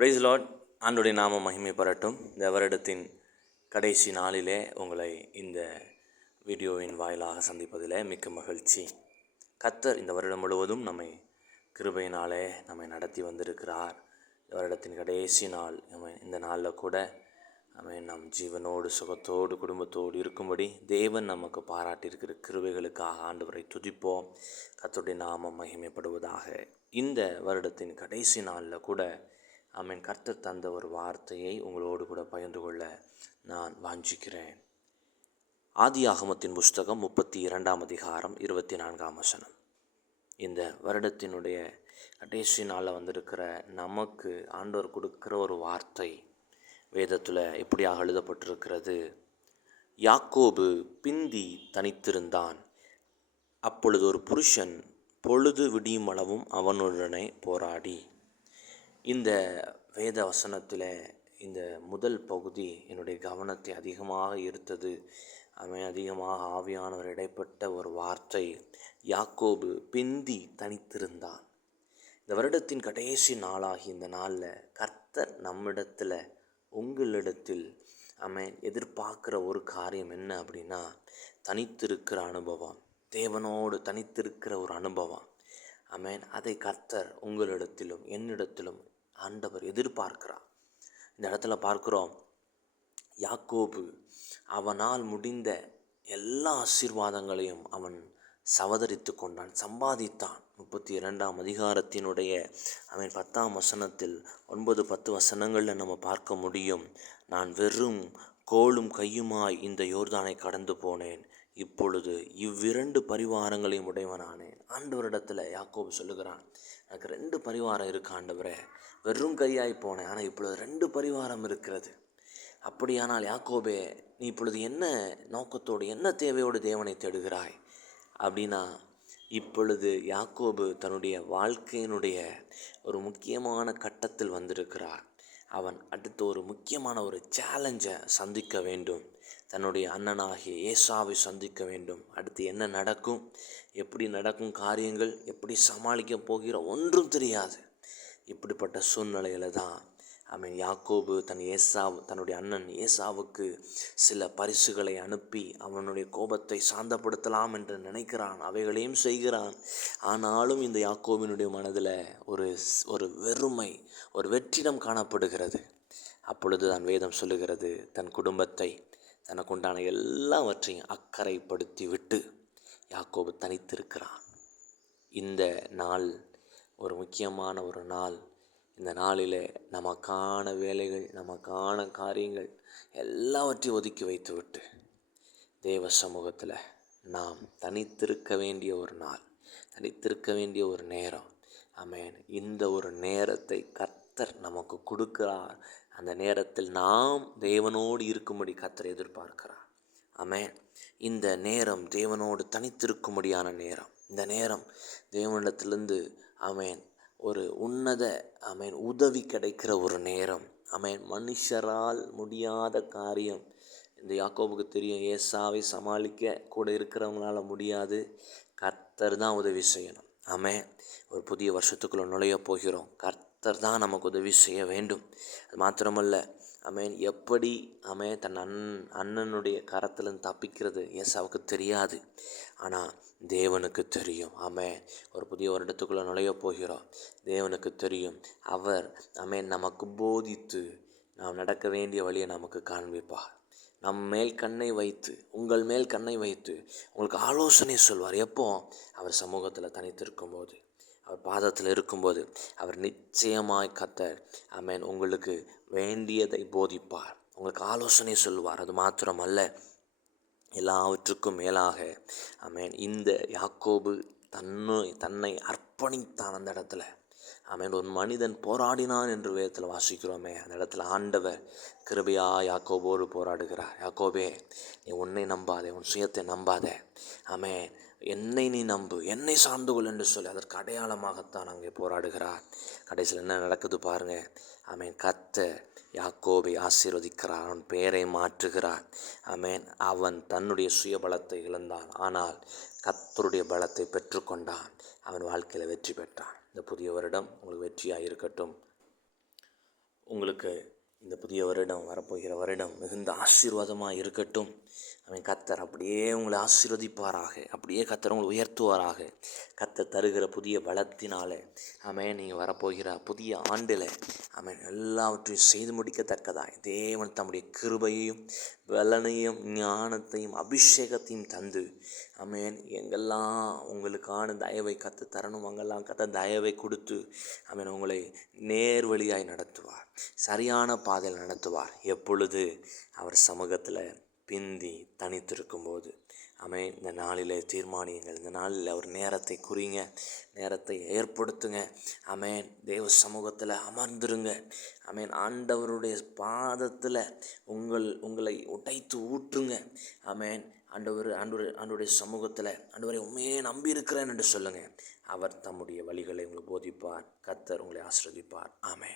Price lot ஆண்டுடைய நாம மகிமை பெறட்டும். இந்த வருடத்தின் கடைசி நாளிலே உங்களை இந்த வீடியோவின் வாயிலாக சந்திப்பதில் மிக்க மகிழ்ச்சி. கத்தர் இந்த வருடம் முழுவதும் நம்மை கிருபையினாலே நம்மை நடத்தி வந்திருக்கிறார். இந்த வருடத்தின் கடைசி நாள் நம்ம இந்த நாளில் கூட நம்ம நம் ஜீவனோடு சுகத்தோடு குடும்பத்தோடு இருக்கும்படி தேவன் நமக்கு பாராட்டியிருக்கிற கிருபைகளுக்காக ஆண்டவரை துதிப்போம். கத்தருடைய நாமம் மகிமைப்படுவதாக. இந்த வருடத்தின் கடைசி நாளில் கூட ஆமென். கர்த்தர் தந்த ஒரு வார்த்தையை உங்களோடு கூட பகிர்ந்து கொள்ள நான் வாஞ்சிக்கிறேன். ஆதி ஆகமத்தின் புஸ்தகம் முப்பத்தி இரண்டாம் அதிகாரம் இருபத்தி நான்காம் வசனம். இந்த வருடத்தினுடைய கடைசி நாளில் வந்திருக்கிற நமக்கு ஆண்டவர் கொடுக்கிற ஒரு வார்த்தை வேதத்தில் இப்படியாக எழுதப்பட்டிருக்கிறது. யாக்கோபு பிந்தி தனித்திருந்தான். அப்பொழுது ஒரு புருஷன் பொழுது விடியும் அளவும் அவனுடனே போராடி. இந்த வேத வசனத்தில் இந்த முதல் பகுதி என்னுடைய கவனத்தை அதிகமாக ஈர்த்தது. அவன் அதிகமாக ஆவியானவர் இடைப்பட்ட ஒரு வார்த்தை. யாக்கோபு பிந்தி தனித்திருந்தான். இந்த வருடத்தின் கடைசி நாளாகி இந்த நாளில் கர்த்தர் நம்மிடத்தில் உங்களிடத்தில் அவன் எதிர்பார்க்குற ஒரு காரியம் என்ன அப்படின்னா தனித்திருக்கிற அனுபவம். தேவனோடு தனித்திருக்கிற ஒரு அனுபவம். அமேன் அதை கர்த்தர் உங்களிடத்திலும் என்னிடத்திலும் ஆண்டவர் எதிர்பார்க்கிறார் இந்த இடத்துல பார்க்குறோம் யாக்கோபு அவனால் முடிந்த எல்லா ஆசீர்வாதங்களையும் அவன் சவதரித்து கொண்டான் சம்பாதித்தான். முப்பத்தி இரண்டாம் அதிகாரத்தினுடைய அவன் பத்தாம் வசனத்தில் ஒன்பது பத்து வசனங்களில் நம்ம பார்க்க முடியும் நான் வெறும் கோலும் கையுமாய் இந்த யோர்தானை கடந்து போனேன். இப்பொழுது இவ்விரண்டு பரிவாரங்களையும் உடையவனானேன் ஆண்டவரிடத்தில் யாக்கோபு சொல்லுகிறான் எனக்கு ரெண்டு பரிவாரம் இருக்கு ஆண்டவரே. வெறும் கையாய் போனேன் ஆனால் இப்பொழுது ரெண்டு பரிவாரம் இருக்கிறது. அப்படியானால் யாக்கோபே நீ இப்பொழுது என்ன நோக்கத்தோடு என்ன தேவையோடு தேவனை தேடுகிறாய்? அப்படின்னா இப்பொழுது யாக்கோபு தன்னுடைய வாழ்க்கையினுடைய ஒரு முக்கியமான கட்டத்தில் வந்திருக்கிறார். அவன் அடுத்து ஒரு முக்கியமான ஒரு சேலஞ்சை சந்திக்க வேண்டும். தன்னுடைய அண்ணனாகிய ஏசாவை சந்திக்க வேண்டும். அடுத்து என்ன நடக்கும்? எப்படி நடக்கும் காரியங்கள்? எப்படி சமாளிக்க போகிற? ஒன்றும் தெரியாது. இப்படிப்பட்ட சூழ்நிலையில் தான் மீன் யாக்கோபு தன் ஏசா தன்னுடைய அண்ணன் ஏசாவுக்கு சில பரிசுகளை அனுப்பி அவனுடைய கோபத்தை சாந்தப்படுத்தலாம் என்று நினைக்கிறான். அவைகளையும் செய்கிறான். ஆனாலும் இந்த யாக்கோபினுடைய மனதில் ஒரு ஒரு வெறுமை ஒரு வெற்றிடம் காணப்படுகிறது. அப்பொழுது தான் வேதம் சொல்லுகிறது தன் குடும்பத்தை தனக்குண்டான எல்லாவற்றையும் அக்கறைப்படுத்தி விட்டு யாக்கோபு தனித்திருக்கிறான். இந்த நாள் ஒரு முக்கியமான ஒரு நாள். இந்த நாளில் நமக்கான வேலைகள் நமக்கான காரியங்கள் எல்லாவற்றையும் ஒதுக்கி வைத்து விட்டு தேவ சமூகத்தில் நாம் தனித்திருக்க வேண்டிய ஒரு நாள் தனித்திருக்க வேண்டிய ஒரு நேரம். ஆமேன். இந்த ஒரு நேரத்தை கத்தர் நமக்கு கொடுக்கிறார். அந்த நேரத்தில் நாம் தேவனோடு இருக்கும்படி கத்தர் எதிர்பார்க்கிறார். ஆமே இந்த நேரம் தேவனோடு தனித்திருக்கும்படியான நேரம். இந்த நேரம் தேவனிடத்திலிருந்து அமேன் ஒரு உன்னத அமேன் உதவி கிடைக்கிற ஒரு நேரம். அமேன் மனுஷரால் முடியாத காரியம். இந்த யாக்கோபுக்கு தெரியும் ஏசாவை சமாளிக்க கூட இருக்கிறவங்களால முடியாது. கர்த்தர் தான் உதவி செய்யணும். ஆமே ஒரு புதிய வருஷத்துக்குள்ளே நுழைய போகிறோம். கர்த்தர் தான் நமக்கு உதவி செய்ய வேண்டும். அது மாத்திரமல்ல அமேன் எப்படி அமேன் தன் அண் அண்ணனுடைய கரத்திலிருந்து தப்பிக்கிறது? ஏசாவுக்கு தெரியாது. ஆனால் தேவனுக்கு தெரியும். அவன் ஒரு புதிய வருடத்துக்குள்ளே நுழைய போகிறோம். தேவனுக்கு தெரியும். அவர் அமேன் நமக்கு போதித்து நாம் நடக்க வேண்டிய வழியை நமக்கு காண்பிப்பார். நம் மேல் கண்ணை வைத்து உங்கள் மேல் கண்ணை வைத்து உங்களுக்கு ஆலோசனை சொல்வார். எப்போ? அவர் சமூகத்தில் தனித்திருக்கும் போது அவர் பாதத்தில் இருக்கும்போது அவர் நிச்சயமாய் கத்தர் அமேன் உங்களுக்கு வேண்டியதை போதிப்பார். உங்களுக்கு ஆலோசனை சொல்வார் அது மாத்திரமல்ல எல்லாவற்றுக்கும் மேலாக அமேன் இந்த யாக்கோபு தன்னை தன்னை அர்ப்பணித்தான் அந்த இடத்துல. ஆமேன் ஒரு மனிதன் போராடினான் என்று வேதத்தில் வாசிக்கிறோமே அந்த இடத்துல ஆண்டவர் கிருபையா யாக்கோபோடு போராடுகிறார். யாக்கோபே நீ உன்னை நம்பாதே உன் சுயத்தை நம்பாதே. ஆமேன் என்னை நீ நம்பு என்னை சார்ந்து கொள் என்று சொல்லி அதற்கு அடையாளமாகத்தான் அங்கே போராடுகிறார். கடைசியில் என்ன நடக்குது பாருங்கள் அவன் கத்த யாக்கோபை ஆசீர்வதிக்கிறார். அவன் பெயரை மாற்றுகிறார். அவன் அவன் தன்னுடைய சுய பலத்தை இழந்தான். ஆனால் கத்தருடைய பலத்தை பெற்றுக்கொண்டான். அவன் வாழ்க்கையில் வெற்றி பெற்றான். இந்த புதிய வருடம் உங்களுக்கு வெற்றியாக இருக்கட்டும். உங்களுக்கு இந்த புதிய வருடம் வரப்போகிற வருடம் மிகுந்த ஆசீர்வாதமாக இருக்கட்டும். அவன் கத்தர் அப்படியே உங்களை ஆசீர்வதிப்பாராக அப்படியே கத்தர் உங்களை உயர்த்துவாராக. கத்தர் தருகிற புதிய பலத்தினால அவன் நீங்கள் வரப்போகிற புதிய ஆண்டில் அவன் எல்லாவற்றையும் செய்து முடிக்கத்தக்கதாய். தேவன் தம்முடைய கிருபையையும் பலனையும் ஞானத்தையும் அபிஷேகத்தையும் தந்து அமேன் எங்கெல்லாம் உங்களுக்கான தயவை கற்று தரணும் அங்கெல்லாம் கத்த தயவை கொடுத்து அமேன் உங்களை நேர் வழியாய் நடத்துவார். சரியான பாதையில் நடத்துவார். எப்பொழுது? அவர் சமூகத்தில் பிந்தி தனித்திருக்கும்போது. அமே இந்த நாளில் தீர்மானியுங்கள். இந்த நாளில் ஒரு நேரத்தை குறிங்க நேரத்தை ஏற்படுத்துங்க. அமேன் தேவ சமூகத்தில் அமர்ந்துருங்க. அமேன் ஆண்டவருடைய பாதத்தில் உங்கள் உங்களை உடைத்து ஊற்றுங்க. அமேன் ஆண்டவர் ஆண்டவர் ஆண்டவருடைய சமூகத்தில் ஆண்டவரை உண்மையே நம்பி இருக்கிறேன் என்று சொல்லுங்கள் அவர் தம்முடைய வழிகளை உங்களுக்கு போதிப்பார். கத்தர் உங்களை ஆசிர்வதிப்பார். ஆமே